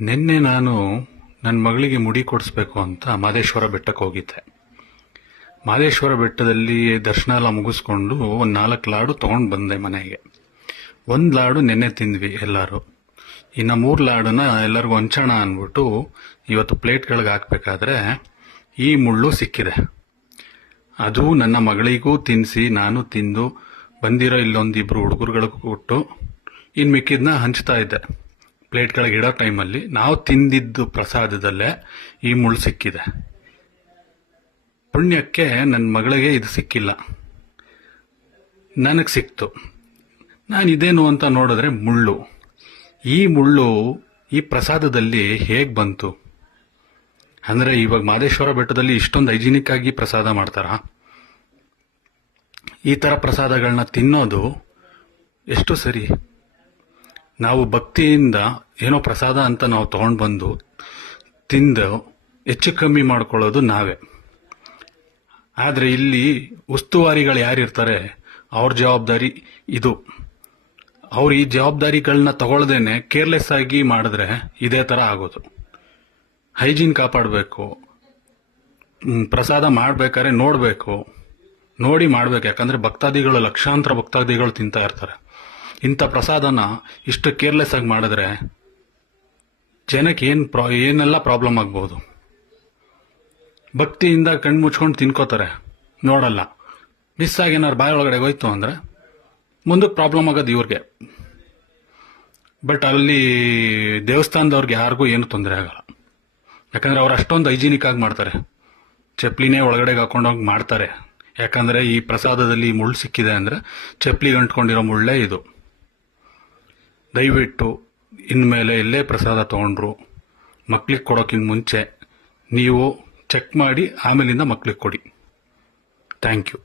ನಿನ್ನೆ ನಾನು ನನ್ನ ಮಗಳಿಗೆ ಮುಡಿ ಕೊಡಿಸ್ಬೇಕು ಅಂತ ಮಾದೇಶ್ವರ ಬೆಟ್ಟಕ್ಕೆ ಹೋಗಿದ್ದೆ. ಮಾದೇಶ್ವರ ಬೆಟ್ಟದಲ್ಲಿ ದರ್ಶನ ಎಲ್ಲ ಮುಗಿಸ್ಕೊಂಡು ಒಂದು ನಾಲ್ಕು ಲಾಡು ತೊಗೊಂಡು ಬಂದೆ ಮನೆಗೆ. ಒಂದು ಲಾಡು ನೆನ್ನೆ ತಿಂದ್ವಿ ಎಲ್ಲರೂ. ಇನ್ನು ಮೂರು ಲಾಡನ್ನ ಎಲ್ಲರಿಗೂ ಹಂಚೋಣ ಅಂದ್ಬಿಟ್ಟು ಇವತ್ತು ಪ್ಲೇಟ್ಗಳಿಗೆ ಹಾಕಬೇಕಾದ್ರೆ ಈ ಮುಳ್ಳು ಸಿಕ್ಕಿದೆ. ಅದು ನನ್ನ ಮಗಳಿಗೂ ತಿನ್ನಿಸಿ ನಾನು ತಿಂದು ಬಂದಿರೋ ಇಲ್ಲೊಂದಿಬ್ರು ಹುಡುಗರುಗಳಿಗೂ ಕೊಟ್ಟು ಇನ್ನು ಮಿಕ್ಕಿದ್ನ ಹಂಚ್ತಾ ಇದ್ದೆ. ಪ್ಲೇಟ್ಗಳಿಗೆ ಇಡೋ ಟೈಮಲ್ಲಿ ನಾವು ತಿಂದಿದ್ದು ಪ್ರಸಾದದಲ್ಲೇ ಈ ಮುಳ್ಳು ಸಿಕ್ಕಿದೆ. ಪುಣ್ಯಕ್ಕೆ ನನ್ನ ಮಗಳಿಗೆ ಇದು ಸಿಕ್ಕಿಲ್ಲ. ನನಗೆ ಸಿಕ್ತು. ನಾನು ಇದೇನು ಅಂತ ನೋಡಿದ್ರೆ ಮುಳ್ಳು. ಈ ಮುಳ್ಳು ಈ ಪ್ರಸಾದದಲ್ಲಿ ಹೇಗೆ ಬಂತು? ಅಂದರೆ ಇವಾಗ ಮಾದೇಶ್ವರ ಬೆಟ್ಟದಲ್ಲಿ ಇಷ್ಟೊಂದು ಹೈಜೀನಿಕ್ ಆಗಿ ಪ್ರಸಾದ ಮಾಡ್ತಾರಾ? ಈ ಥರ ಪ್ರಸಾದಗಳನ್ನ ತಿನ್ನೋದು ಎಷ್ಟು ಸರಿ? ನಾವು ಭಕ್ತಿಯಿಂದ ಏನೋ ಪ್ರಸಾದ ಅಂತ ನಾವು ತಗೊಂಡು ಬಂದು ತಿಂದು ಹೆಚ್ಚು ಕಮ್ಮಿ ಮಾಡ್ಕೊಳ್ಳೋದು ನಾವೇ. ಆದರೆ ಇಲ್ಲಿ ಉಸ್ತುವಾರಿಗಳು ಯಾರಿರ್ತಾರೆ, ಅವ್ರ ಜವಾಬ್ದಾರಿ ಇದು. ಅವ್ರು ಈ ಜವಾಬ್ದಾರಿಗಳನ್ನ ತಗೊಳ್ದೇನೆ ಕೇರ್ಲೆಸ್ ಆಗಿ ಮಾಡಿದ್ರೆ ಇದೇ ಥರ ಆಗೋದು. ಹೈಜೀನ್ ಕಾಪಾಡಬೇಕು ಪ್ರಸಾದ ಮಾಡಬೇಕಾದ್ರೆ ನೋಡಬೇಕು, ನೋಡಿ ಮಾಡಬೇಕು. ಯಾಕಂದರೆ ಭಕ್ತಾದಿಗಳು, ಲಕ್ಷಾಂತರ ಭಕ್ತಾದಿಗಳು ತಿಂತಾ ಇರ್ತಾರೆ. ಇಂಥ ಪ್ರಸಾದನ ಇಷ್ಟು ಕೇರ್ಲೆಸ್ ಆಗಿ ಮಾಡಿದ್ರೆ ಜನಕ್ಕೆ ಏನು ಪ್ರಾ, ಏನೆಲ್ಲ ಪ್ರಾಬ್ಲಮ್ ಆಗ್ಬೋದು? ಭಕ್ತಿಯಿಂದ ಕಣ್ಣು ಮುಚ್ಕೊಂಡು ತಿನ್ಕೋತಾರೆ. ನೋಡಲ್ಲ. ಮಿಸ್ ಆಗಿ ಏನಾರು ಬಾಯಿ ಒಳಗಡೆ ಹೋಯ್ತು ಅಂದರೆ ಮುಂದಕ್ಕೆ ಪ್ರಾಬ್ಲಮ್ ಆಗೋದು ಇವ್ರಿಗೆ. ಬಟ್ ಅಲ್ಲಿ ದೇವಸ್ಥಾನದವ್ರಿಗೆ ಯಾರಿಗೂ ಏನು ತೊಂದರೆ ಆಗಲ್ಲ. ಯಾಕಂದರೆ ಅವ್ರು ಅಷ್ಟೊಂದು ಹೈಜೀನಿಕ್ ಆಗಿ ಮಾಡ್ತಾರೆ. ಚಪ್ಲಿನೇ ಒಳಗಡೆಗೆ ಹಾಕೊಂಡೋಗಿ ಮಾಡ್ತಾರೆ. ಯಾಕಂದರೆ ಈ ಪ್ರಸಾದದಲ್ಲಿ ಮುಳ್ಳು ಸಿಕ್ಕಿದೆ ಅಂದರೆ ಚಪ್ಲಿಗೆ ಅಂಟ್ಕೊಂಡಿರೋ ಮುಳ್ಳೇ ಇದು. ದಯವಿಟ್ಟು ಇನ್ಮೇಲೆ ಎಲ್ಲೇ ಪ್ರಸಾದ ತಗೊಂಡ್ರು, ಮಕ್ಳಿಗೆ ಕೊಡೋಕ್ಕಿಂತ ಮುಂಚೆ ನೀವು ಚೆಕ್ ಮಾಡಿ ಆಮೇಲಿಂದ ಮಕ್ಳಿಗೆ ಕೊಡಿ. Thank you